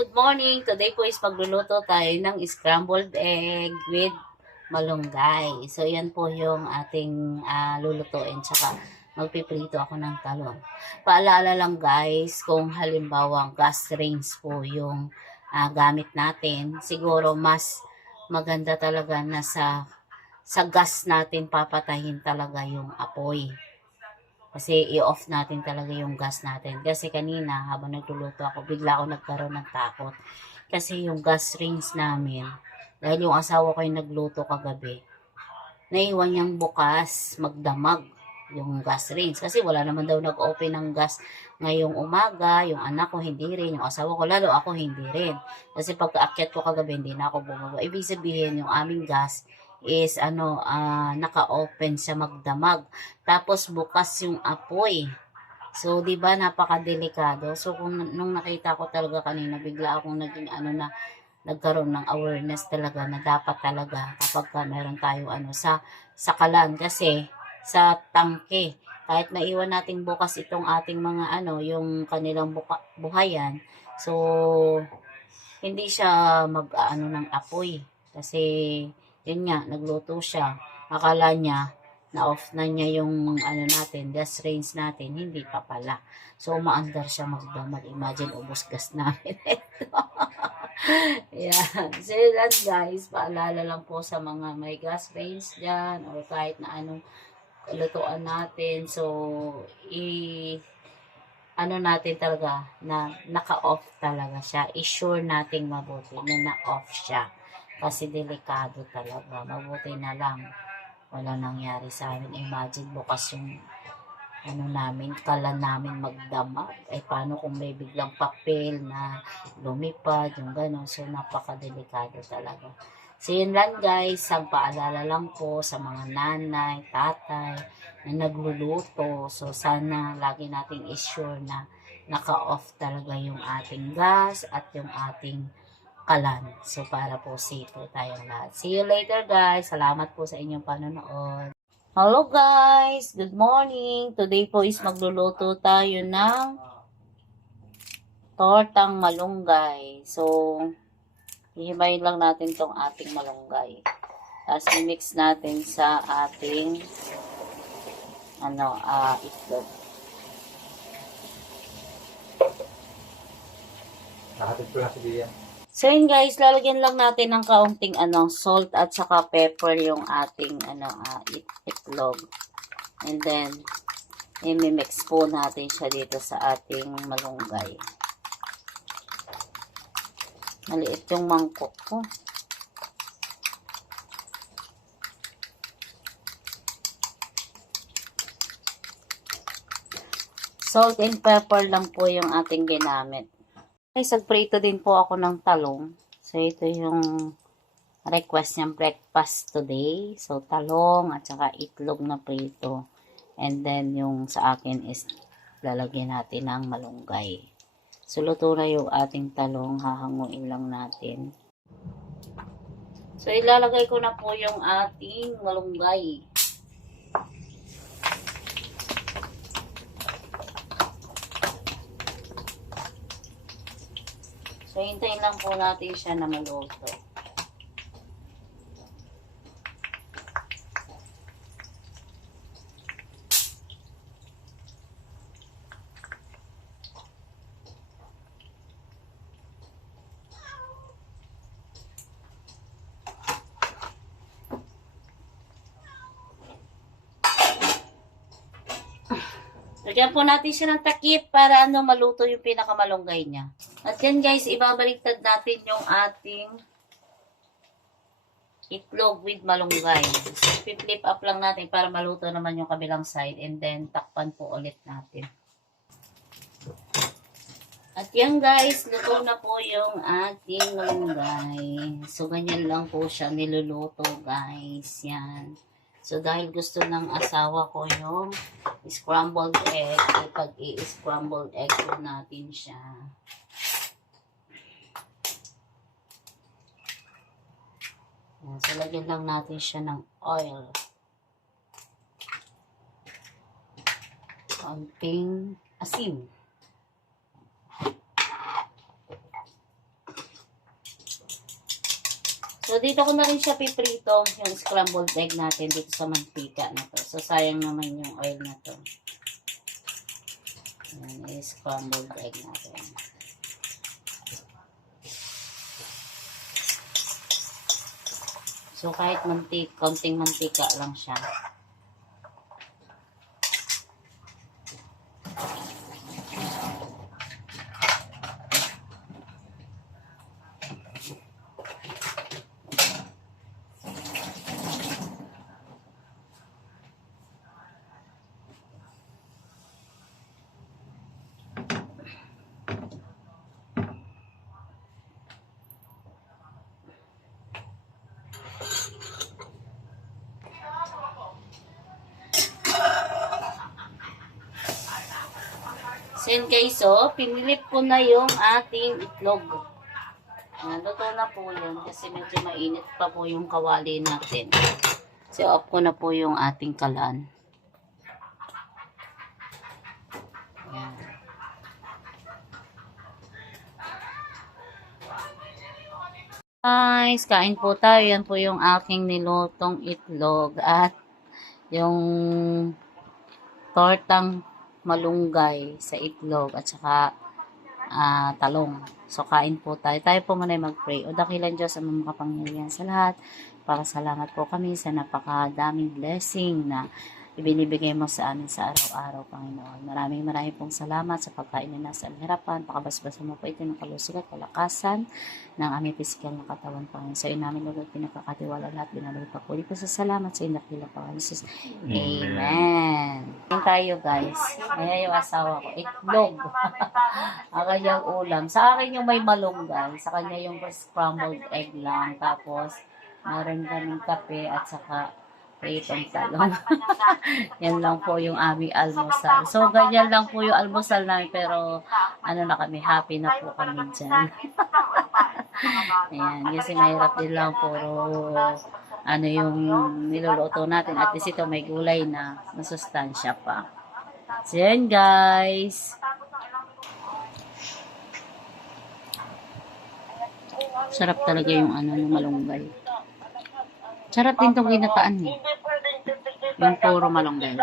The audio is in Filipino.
good morning. Today po is magluluto tayo ng scrambled egg with malunggay. So, yan po yung ating lulutuin. Tsaka, magpiprito ako ng talong. Paalala lang guys, kung halimbawa gas range po yung gamit natin, siguro mas maganda talaga na sa gas natin papatahin talaga yung apoy. Kasi i-off natin talaga yung gas natin. Kasi kanina, habang nagluluto ako, bigla ako nagkaroon ng takot. Kasi yung gas range namin, dahil yung asawa ko yung nagluto kagabi, naiwan niyang bukas magdamag yung gas range. Kasi wala naman daw nag-open ng gas ngayong umaga. Yung anak ko hindi rin. Yung asawa ko, lalo ako hindi rin. Kasi pagka-akyat ko kagabi, hindi na ako bumaba. Ibig sabihin, yung aming gas is naka-open siya magdamag. Tapos bukas yung apoy. So, 'di ba napakadelikado. So, nung nakita ko talaga kanina, bigla akong naging nagkaroon ng awareness talaga na dapat talaga kapag meron tayo sa kalan kasi sa tangke kahit naiwan natin bukas itong ating mga yung kanilang buhayan, so hindi siya mag-aano ng apoy kasi yun nga, nagluto siya. Akala niya na off na niya yung natin, gas range natin, hindi pa pala. So, umaandar siya magdamag. Imagine, ubos gas namin ito. Yan. So, yun guys, paalala lang po sa mga may gas range dyan or kahit na anong lutuan natin. So, natin talaga na naka-off talaga siya. I-sure nating mabuti na na-off siya. Kasi delikado talaga. Mabuti na lang wala nangyari sa amin. Imagine bukas yung kalan namin magdamag. Ay paano kung may biglang papel na lumipad, yung gano'n. So napakadelikado talaga. So yun lang guys, ang paalala lang po sa mga nanay, tatay na nagluluto. So sana lagi nating i-sure na naka-off talaga yung ating gas at yung ating kalan. So para po safe po tayong lahat. See you later guys. Salamat po sa inyong panonood. Hello guys! Good morning! Today po is magluluto tayo ng tortang malunggay. So, ihimayin lang natin tong ating malunggay. Tapos, i-mix natin sa ating itlog. Nakatid ko na si Bia. So, yun guys, lalagyan lang natin ng kaunting salt at saka pepper yung ating itlog. And then, i-mix po natin siya dito sa ating malunggay. Maliit yung mangkok ko. Salt and pepper lang po yung ating ginamit. Guys, nagprito din po ako ng talong. So, ito yung request niyang breakfast today. So, talong at saka itlog na prito. And then, yung sa akin is lalagyan natin ng malunggay. So, luto na yung ating talong. Hahanguin lang natin. So, ilalagay ko na po yung ating malunggay. So, hintayin lang po natin siya na maluto. Lagyan po natin siya ng takip para maluto yung pinakamalunggay niya. At yan guys, ibabaliktad natin yung ating itlog with malunggay. So, flip up lang natin para maluto naman yung kabilang side and then takpan po ulit natin. At yan guys, luto na po yung ating malunggay. So, ganyan lang po siya niluluto guys. Yan. So, dahil gusto ng asawa ko yung scrambled egg, pag i-scrambled egg po natin siya. Yan. So, lagyan lang natin siya ng oil. Konting asin. So, dito ko na rin siya piprito, yung scrambled egg natin dito sa mantika na to. So, sayang naman yung oil na to. Ayan, scrambled egg natin. So, kahit konting mantika lang siya. So, yun guys, so, pinilip ko na yung ating itlog. Luto na po yun kasi medyo mainit pa po yung kawali natin. So, off ko na po yung ating kalan. Ayan. Guys, kain po tayo. Yan po yung aking nilutong itlog at yung tortang malunggay sa itlog at saka talong. So, kain po tayo. Tayo po muna mag-pray. O dakilan Diyos ang mga makapangyarihan sa lahat. Para salamat po kami sa napakadaming blessing na ibinibigay mo sa amin sa araw-araw, Panginoon. Maraming pong salamat sa pagkain na nasa harapan. Pakabasbasan mo po ito ng kalusog at kalakasan ng aming pisikal na katawan, Panginoon. Sa iyo namin, Lord, pinakakatiwala lahat. Binaloy pa po dito sa salamat sa inakila, Panginoon Jesus. Amen. Ayan tayo, guys. Ayan yung asawa ko. Itlog. Ang kanyang ulam. Sa akin yung may malunggay. Sa kanya yung scrambled egg lang. Tapos, meron kaming kape at saka pritong talong. Yan lang po yung aming almusal. So, ganyan lang po yung almusal namin. Pero, ano na kami, happy na po kami dyan. Ayan, kasi mahirap din lang puro ano yung niluluto natin. At least ito may gulay na masustansya pa. So, yan guys. Sarap talaga yung ano ng malunggay. Sarap din itong ginataan eh. Yung puro malunggay.